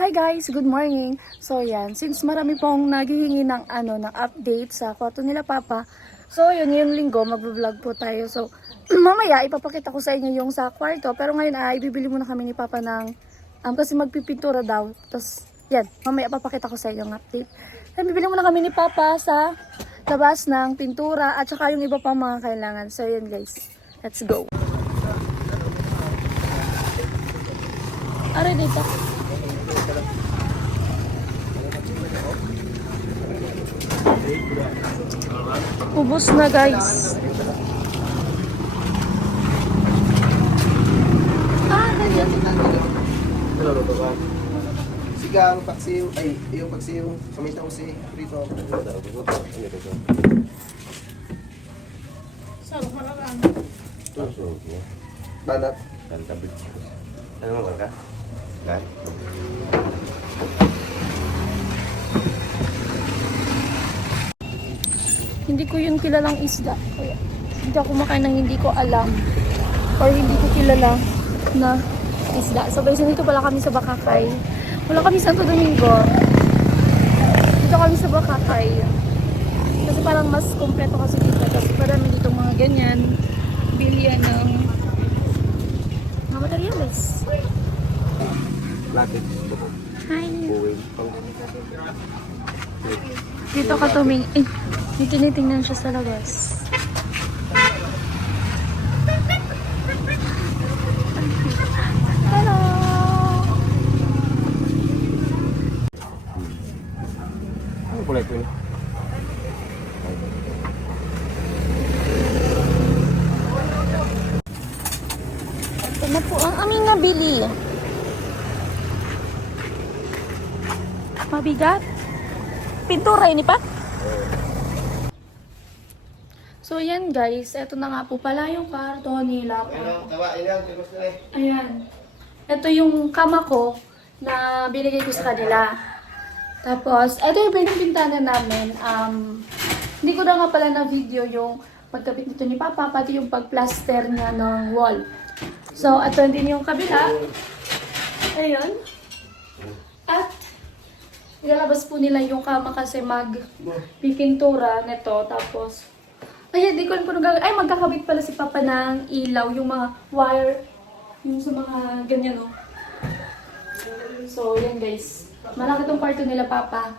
Hi guys, good morning. So yan, since marami pong naghihingi ng ng update sa kwarto nila Papa. So yun, yung linggo magvo-vlog po tayo. So mamaya ipapakita ko sa inyo yung sa kwarto, pero ngayon bibili muna kami ni Papa ng kasi magpipintura daw. Tapos yan, mamaya ipapakita ko sa inyo yung update. Then bibili muna kami ni Papa sa labas ng pintura at saka yung iba pang mga kailangan. So yan guys, let's go. Aray dito. Ubus na guys. Ganyan. Sigang paksiw, ay, yung paksiw, kamitaw si Rito. Sarap malagaan. Banat. Ano mo ka? Kan? Hindi ko yun kilalang isda. Kaya hindi ako kumakain ng hindi ko alam or hindi ko kilala na isda. So guys, dito pala kami sa Bakakay. Wala kami Santo Domingo. Dito kami sa Bakakay. Kasi parang mas kompleto kasi dito. Kasi parang dito mga ganyan. Bilyan ng mga materials. Latit. Hi! Buwing. Dito ka tuming... Eh, may tinitingnan siya sa labas. Hello! Ano kulay ko yun? Ito na po ang aming nabili. Mabigat. Pintura yun, pa? So, yan guys. Ito na nga po pala yung kwarto nila. Ayan. Ito yung kama ko na binigay ko sa kanila. Tapos, ito yung pinipintana namin. Hindi ko na nga pala na video yung pagkabit nito ni Papa, pati yung pagplaster niya ng wall. So, ito din yung kabila. Ayun. At, ilalabas po nila yung kama kasi magpipintura nito. Tapos, ay, di ko alam kung gagawin. Ay, magkakabit pala si Papa ng ilaw, yung mga wire, yung sa mga ganyan, no? So, yan guys. Malaki tong kwarto nila, Papa.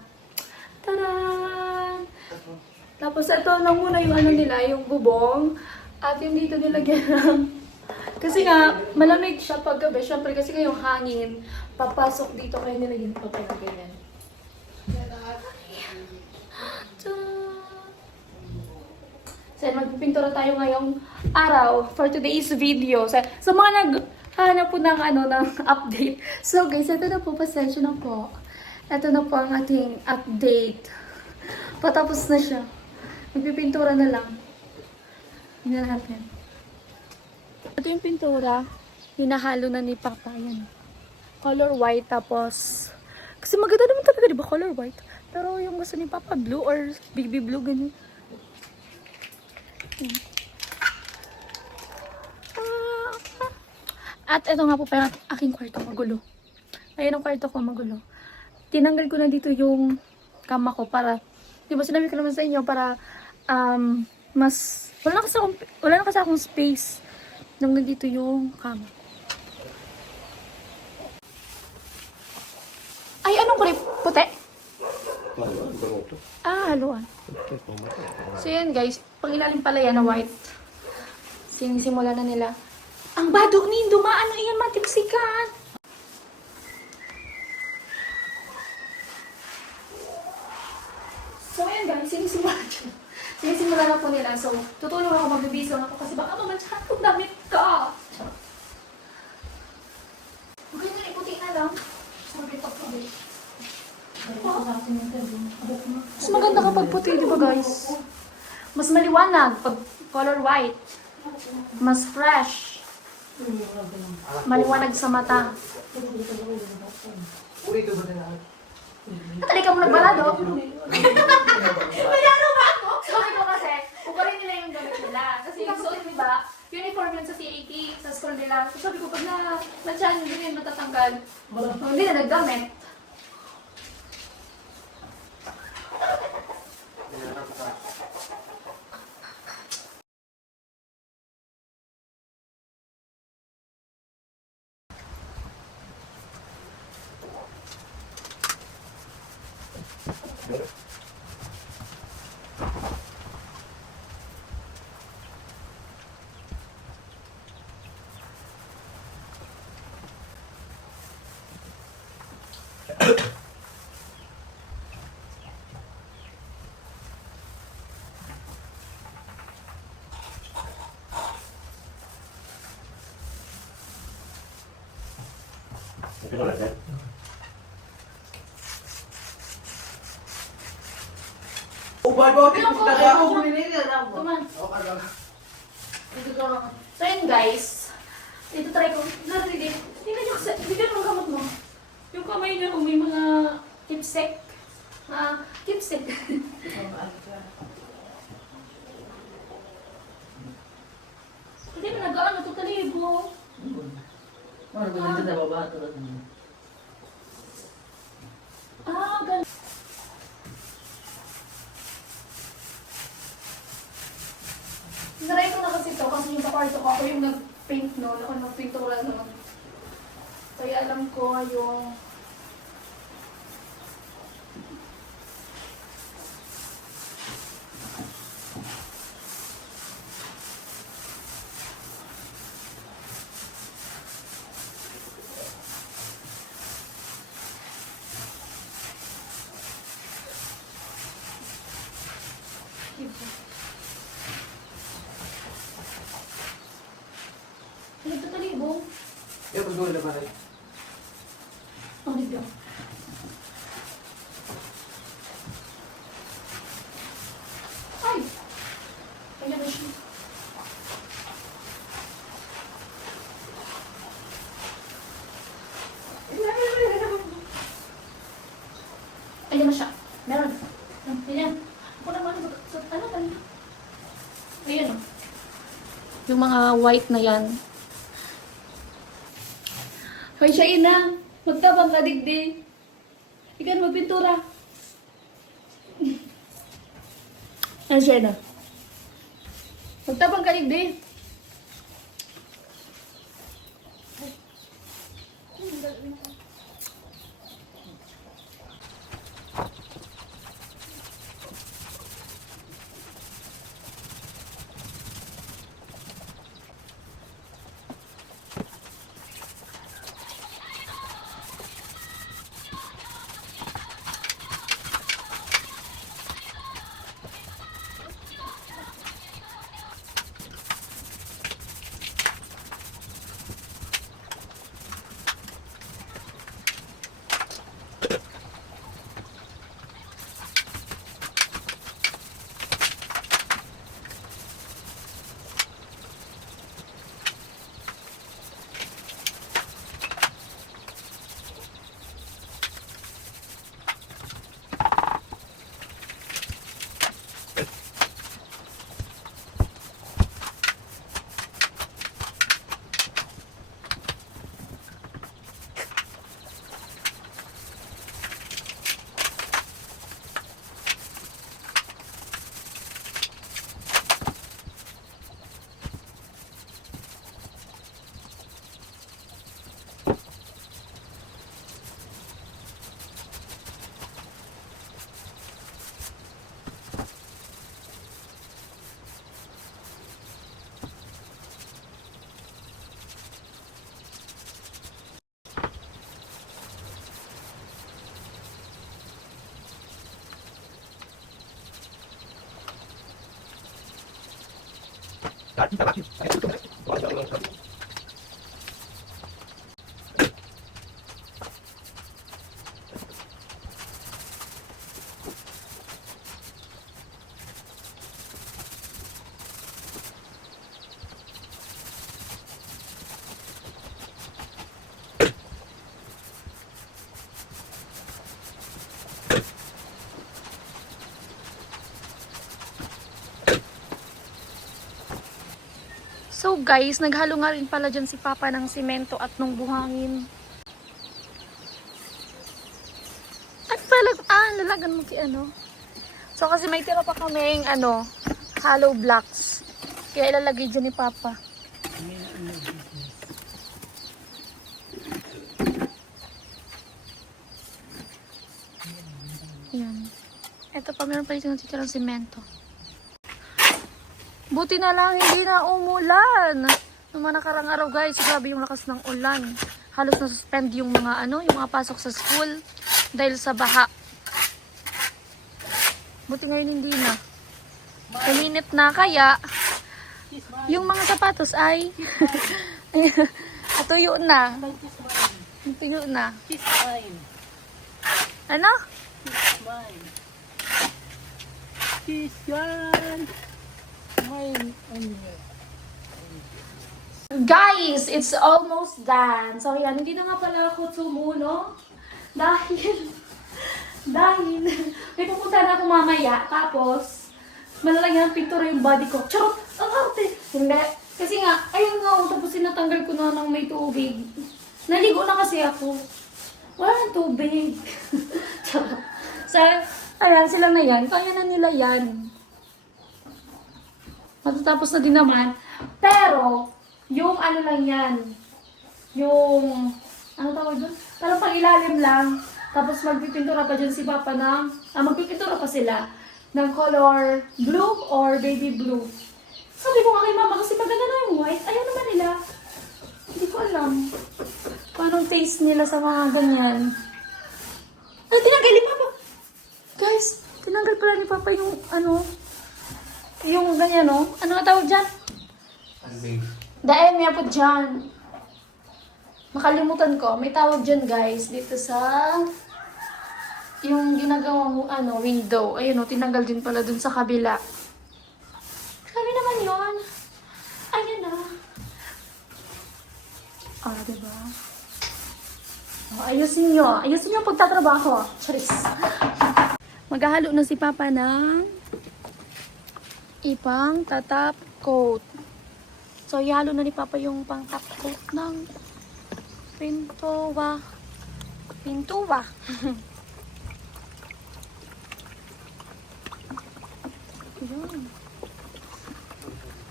Taran! Tapos, ito na muna yung nila, yung bubong. At yung dito nilagyan ng... Kasi nga, malamig siya pag gabi. Siyempre, kasi kayong hangin, papasok dito kayo nilagyan pa pag ganyan. So, magpipintura tayo ngayong araw for today's video. So mga naghahanap po ng, ng update. So guys, ito na po, pasensya na po. Ito na po ang ating update. Patapos na siya. Magpipintura na lang. Tingnan natin. Ito yung pintura. Hinahalo na ni Papa. Yan. Color white, tapos... Kasi maganda naman talaga, di ba? Color white. Pero yung gusto ni Papa, blue or baby blue, ganyan. At ito nga po pala aking kwarto, magulo. Ayan ang kwarto ko, magulo. Tinanggal ko na dito yung kama ko para, di ba sinabi ko naman sa inyo, para mas, wala na kasi akong space nung nandito yung kama. Ay, anong kulay? Puti? Haluan. So yan guys, pang ilalim pala yan na white. Sinisimula na nila. Ang badog ni dumaan na iyan matimsikan. So yan guys, sinisimula na po nila. So tutulong ako, magbibis lang ako kasi baka mamansyahan kung damit ka. Okay na, iputi na lang. Sabi. Mas maganda kapag puti, di ba guys? Mas maliwanag pag color white. Mas fresh. Maliwanag sa mata. Natali ka mo nagbalado. Mayroon ba ako? Sabi ko kasi, kukunin nila yung gamit nila. Kasi yung suot, di ba? Uniform yun sa CAT, sa school nila. So sabi ko, pag na-chan, hindi yun matatanggal. Hindi na naggamit. Ito na natin. Ubay mo, Pero kung taga ano, ako. Come on. O, ano? Dito ka lang. So yun guys, dito try ko. Hindi ka yung kamot mo. Yung kamay niya kung may mga keepsake. Keepsake. Hindi mo nag-ano ito talibo. Ganun. Naray ko na kasi ito kasi yung sa kwarto ko, ako yung nag-paint noon, ako yung nag-pintura noon. Kaya alam ko yung... Ano ito talibo? Yung pagdulo naman ay. Ang bigla. Ay! Ayan na siya. Ayan na siya. Meron. Ayan. Ako naman. Ano ba? Ayan o. Yung mga white na yan. Hoy, siya ina. Magtabang ka digdi. Ikaw na magpintura. Ano siya ina? Magtabang ka digdi. So guys, naghalo nga rin pala dyan si Papa ng simento at nung buhangin. At lalagan mo si ano. So kasi may tira pa kaming hollow blocks. Kaya ilalagay dyan ni Papa. Yan. Ito pa, meron pa dito natitirang semento. Buti na lang hindi na umulan. Noong mga nakarang araw guys, grabe yung lakas ng ulan. Halos na-suspend yung mga yung mga pasok sa school dahil sa baha. Buti ngayon hindi na. Kuminit na kaya yung mga sapatos ay tuyo na. Tuyo na. Ano? Guys, it's almost done. So yan, hindi na nga pala ako tumuno. Dahil may pupunta na ako mamaya. Tapos, malalagyan ng pintura yung body ko. Charot! Ang arte! Hindi. Kasi nga, ayun nga, tapos sinatanggal ko na ng may tubig. Naligo na kasi ako. Wala nang tubig. Charot. So, ayan, sila na yan. Kaya na nila yan. Matatapos na din naman. Pero, yung ano lang yan. Yung, ano tawag doon? Parang pang-ilalim lang. Tapos magpipintura pa dyan si Papa ng, magpipintura pa sila ng color blue or baby blue. Sabi ko nga kay Mama kasi maganda na yung white. Ayaw naman nila. Hindi ko alam. Parang taste nila sa mga ganyan. Ay, tinanggal ni Papa. Guys, tinanggal pala ni Papa yung yung ganyan, no? Ano nga tawag dyan? Dahil may po dyan. Makalimutan ko. May tawag dyan, guys. Dito sa yung ginagawang window. Ayun, no? Tinanggal din pala dun sa kabila. Sabi naman yun. Ayun na. Diba? Ayusin nyo. Ayusin nyo pagtatrabaho. Charis. Maghahalo na si Papa ng ipang tatap coat. So, ihalo na ni Papa yung pang top coat ng pintuwa. Ayan.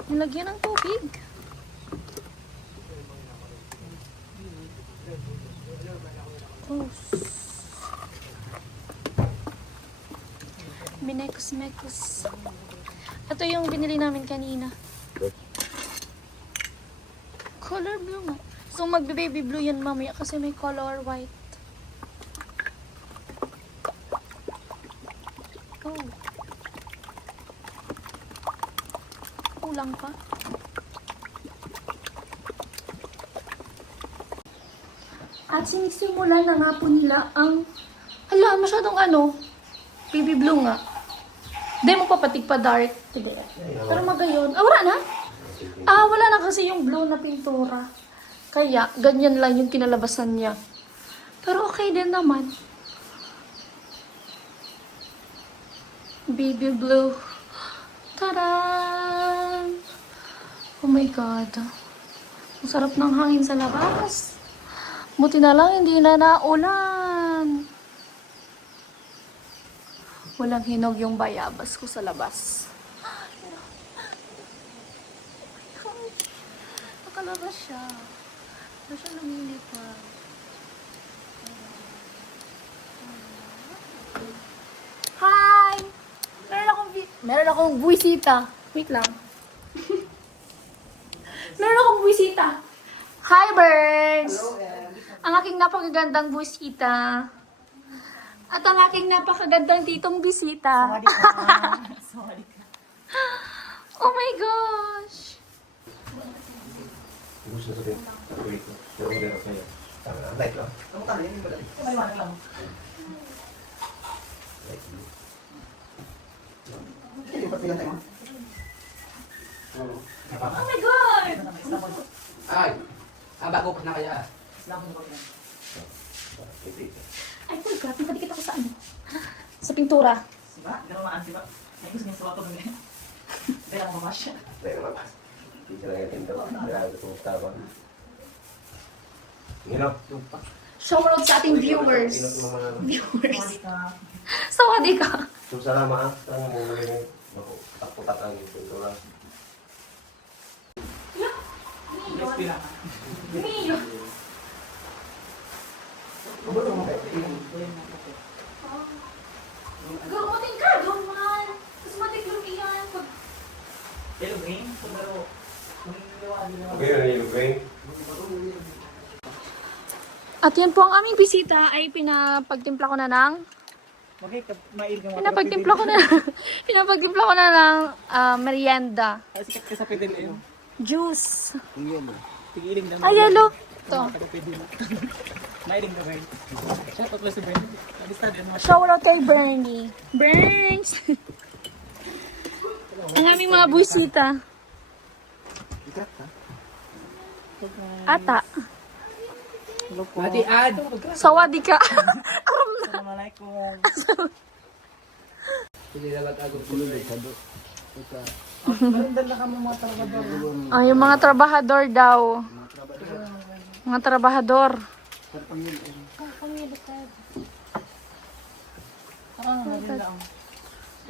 Nilagyan ng tubig. Minekos-mekos. Ito yung binili namin kanina. Color blue nga. So, magbe-baby blue yan mamaya kasi may color white. Oh. Kulang pa. At sinisimulan na nga po nila ang masyadong baby blue nga. Hindi mo papatig pa dark. Hindi. Pero magayon. Wala na? Wala na kasi yung blue na pintura. Kaya, ganyan lang yung kinalabasan niya. Pero okay din naman. Baby blue. Tada! Oh my God. Ang sarap ng hangin sa labas. Buti na lang, hindi na naulan. Walang hinog yung bayabas ko sa labas. Nakalabas siya. Wala siya lumilipad. Hi! Meron akong buwisita. Wait lang. Meron akong buwisita. Hi, birds! Ang aking napakagandang buwisita. At ang aking napakagandang titong bisita. Oh my gosh! Gusto sabihin. Pero meron kayo. Light lang. Ang tali, hindi ba lang? Maliwanag lang. Hindi, ba't pinatay mo? Oh my God! Ay! Bago pa na kaya. I forgot, nakadikit ako sa sa pintura. Siba? Ganun maan, siba? Ay, gusto niya sa wato ganyan. Dahil ako mamasya. Teka lang. Hindi sila yung tinta. Kailangan ko tama. Hirap. Shoutout sa ating viewers. Inot ng mga... Viewers. Mali ka. Sawadi ka. So, salamat. Saan mo magaling? Takputak ang pintura. Yes, pila. Mio. Gamutin ka. Brain. At yan po ang aming bisita ay pinapagtimpla ko na ng pinapagtimpla ko na ng merienda. Sikat ka sa pedal yun. Juice. Tigiling naman. Ay, yellow. Ito. Mailing ka, Bern. Shout out lang si Bern. Nag-start din mo. Shout out kay Bernie. Burns! Ang aming mga buwisita. Ata. Mati ad. Sawadi ka. Assalamualaikum. Meron na kami mga trabador. Ay, yung mga trabahador daw. Mga trabahador.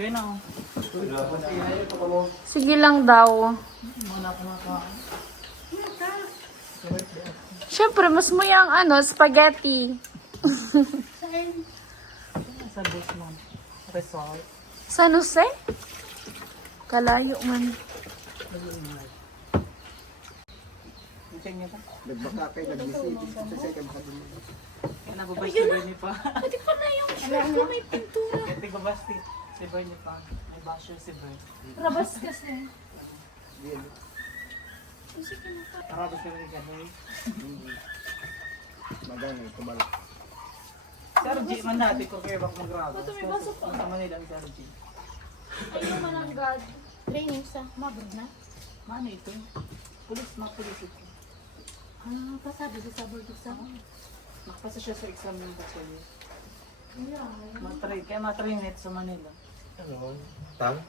Kaya na ako. Sige lang daw. Siyempre, mas mo yung spaghetti. Sa Busman. Resort. San Jose? Kalayo man. Minsan niya pa. Nagbaka kayo, nagbisi. Sasay ka baka dun. Kaya nababay si Bernie pa. Pwede pa na yung short may pintura. Kaya nagbabasti si Bernie pa. May basher si Bernie. Rabas kasi. Arabas ka rin ka, Bernie. Magana, tumala. Si RG man natin kung kaya bak mag-rabas. Sa Manila ang si RG. Ayun man ang God. Training sa mabog na. Mano ito? Pulis ito. Pasado sa sabor sa. Nakapasa siya sa exam ng Bachelor. Kaya matrain net sa Manila. Ano? Tang?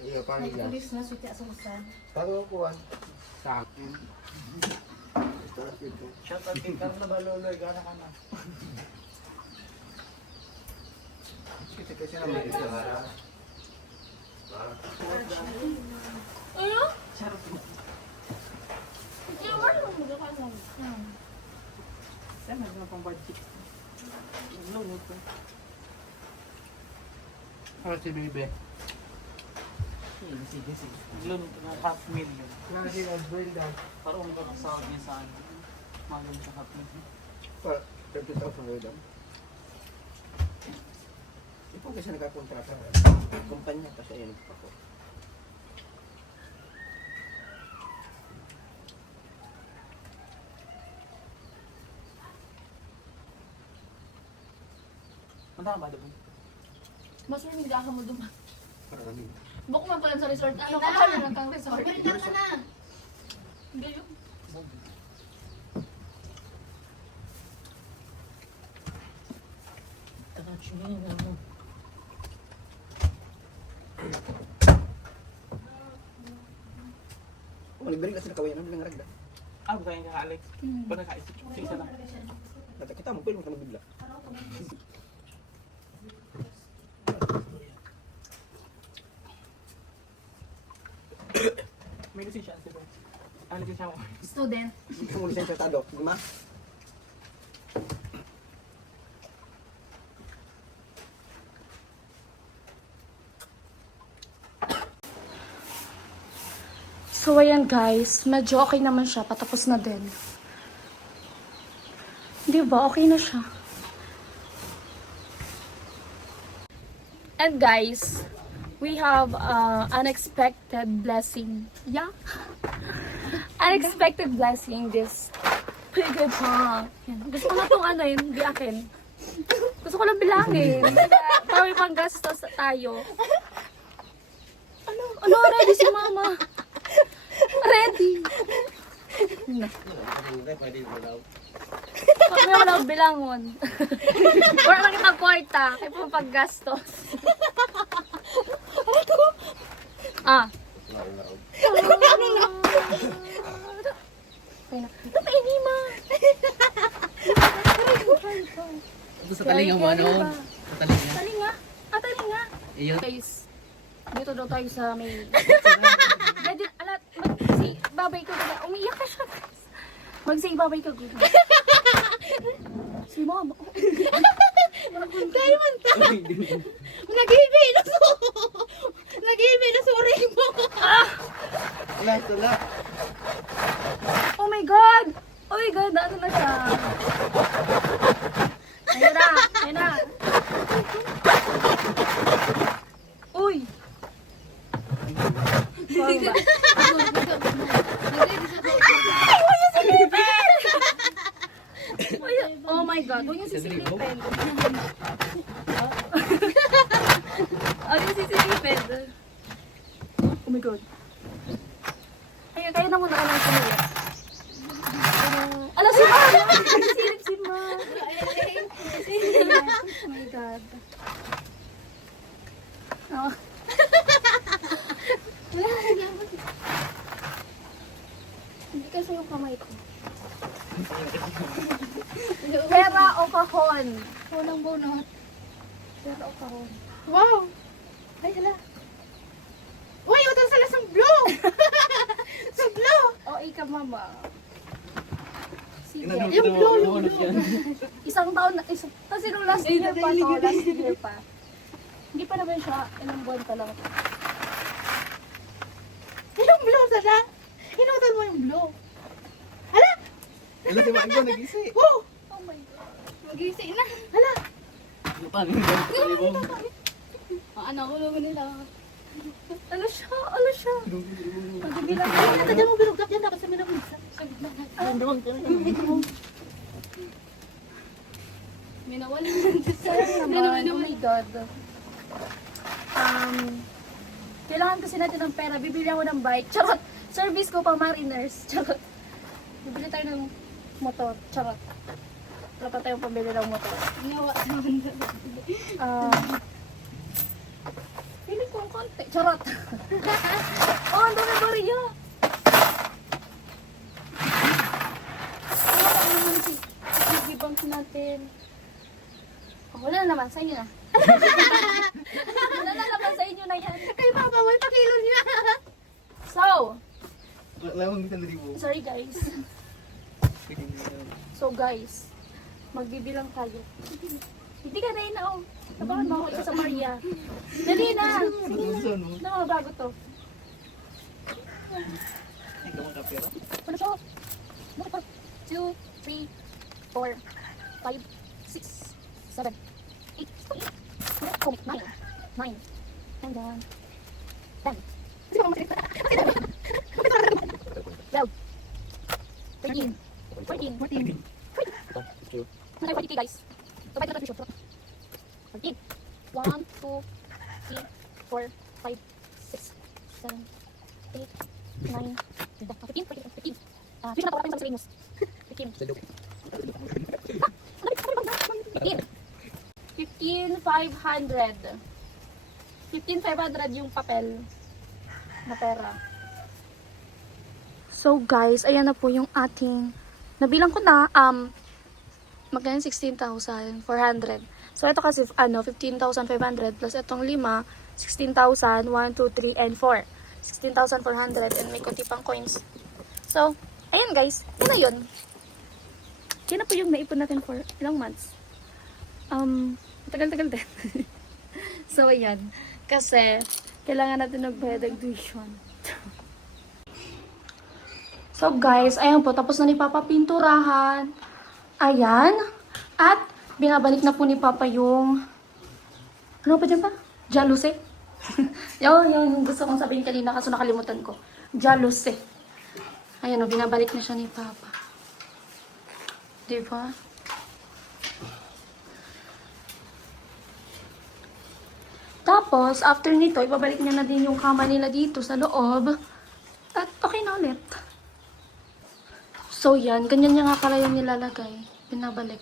Iyo, paano yan? Pulis na sutya sa usan. Tang ang kuwan. Tang. Shout out kay Carla Baloloy. Gana ka na. Kita kasi naman ito. Ano? Charot. Yung ano mo ka lang. Saan na pang bad chicks? Naglunod ko. Ano si Bebe? Sige. Naglunod ko ng $500,000. Ano si Brenda? Parang ka ng sahod niya sa ano. Malun sa $500,000. Para, 30,000 Brenda. Ito kasi nagkakontrata. Kumpanya pa siya yun. Manda ka ba doon? Mas may hindi ako mo duman. Para kami. Buk man pala sa resort. Ano ka pa lang kang resort? Pwede ka na. Hindi yung... Magbalik kasi nakawin namin ng ragda. Bukayin ka ka, Alex. Ba nakaisip? Sige lang. Kita mo, pwede mo ka magbibla. May lisensya si Bert. Ano lisensya mo? Student. Gusto mo lisensya tado, guma? So, ayan guys. Medyo okay naman siya. Patapos na din. Di ba? Okay na siya. And guys, we have unexpected blessing. Yeah? Unexpected blessing this piggy pong. Gusto ko na itong ano yun, di akin. Gusto ko lang bilangin. Para may panggastos tayo. Ano, ready si mama? Ready. Kami wala akong bilangon. Or lang kitang kwarta. Kaya pong paggastos. Ah. Ito pa inima. Sa talinga mo, ano? Sa talinga. Talinga. Ah, talinga. Iyo. Guys, dito daw tayo sa may... Alat, babay ko na. Umiiyak ka siya, guys. Mag-say babay ka, guys. Si mama. Tayo man ta. Nag-ibig na so. Nag-ibig na sorry mo. Wala, ito lang. Oh my my God! Oh my God, ano na siya? Ayun na, ayun na. Uy! Sorry ba? Oh my God, huwag yung sisilipin. Oh, yung sisilipin. Oh my God. Ayun, kayo na muna ka ng sumili. Alam, si Ma! Silip si Ma. Oh my God. Oh. Hindi kasi yung kamay ko. Pera o kahon? Walang bunot. Pera o kahon? Wow! Ay, hala. Uy, utang sala sa blue! Sa blue! O ika, mama. Sige. Yung blue, yung blue. Isang taon na, kasi nung last year pa to, last year pa. Hindi pa naman siya, ilang buwan pa lang. Yung blue, sana? Inutan mo yung blue. Hala! Wala si Magdo, nag-isi. Wow! Oh my God. Mag-iisip na. Hala! Ano, ulungan nila. Ano siya? Ano siya? Magbibilang. Ay, natadya mo binugdak yan. Dapat sa minamisa. Sa gitna. Minawala. Sayang naman. Oh my God. Kailangan kasi natin ng pera. Bibili ako ng bike. Charot. Service ko pa mariners. Charot. Bibili tayo ng motor. Charot. Wala pa tayong pambili ng motor. Ginawa naman. Pili ko ang konti. Charot. Oh, ang dami bariya. Wala naman si Piggy bank natin. Oh, wala na naman. Sa inyo na. Wala na naman sa inyo na yan. Kay Papa, may pakilo niya. So, Wala mong bitan na libo. sorry guys. So guys, magbibilang tayo. Hindi ka na ina, oh. Nabakan mo ako isa sa Maria. Dali na. Ano mga bago to? Ano to? 2, 3, 4, 5, 6, 7, 8, 9, 9, and then 10. 12, 13, 14, 14. Ano 40k guys? So, 14. 1, 2, 3, 4, 5, 6, 7, 8, 9, 15, 15. Fish na tayo sa Venus. 15. 15,500. 15,500 yung papel na pera. So guys, ayan na po yung ating nabilang ko na magkano 16,400. So ito kasi 15,500 plus itong 5, 16,000, 1, 2, 3 and 4. 16,400 and may kunti pang coins. So, ayan guys, yun na yun. Yan na po yung naipon natin for ilang months. Tagal-tagal din. So ayan, kasi kailangan natin magbayad ng tuition. So guys, ayan po, tapos na ni Papa pinturahan. Ayan. At binabalik na po ni Papa yung ano pa dyan pa? Jaluse. yung gusto kong sabihin kanina kaso nakalimutan ko. Jaluse. Ayan o, binabalik na siya ni Papa. Diba? Tapos, after nito, ibabalik niya na din yung kama nila dito sa loob. At okay na ulit. So yan, ganyan niya nga pala yung nilalagay. Binabalik.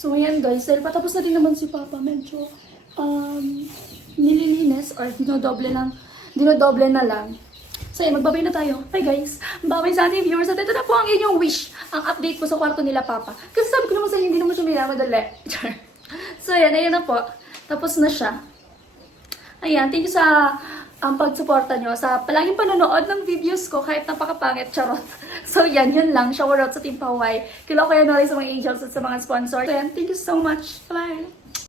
So ayan guys, dahil patapos na din naman si Papa, medyo nililinis or dinodoble na lang. So ayan, magbabay na tayo. Bye guys! Bye sa ating viewers. At ito na po ang inyong wish. Ang update po sa kwarto nila Papa. Kasi sabi ko naman sa inyo, hindi naman siya minamadali. So ayan na po. Tapos na siya. Ayan, thank you sa ang pagsuporta nyo sa palaging panonood ng videos ko kahit napakapangit, charot. So yan, yun lang. Shower out sa Team Paway. Kila ko yan sa mga angels at sa mga sponsor. So yan, thank you so much. Bye!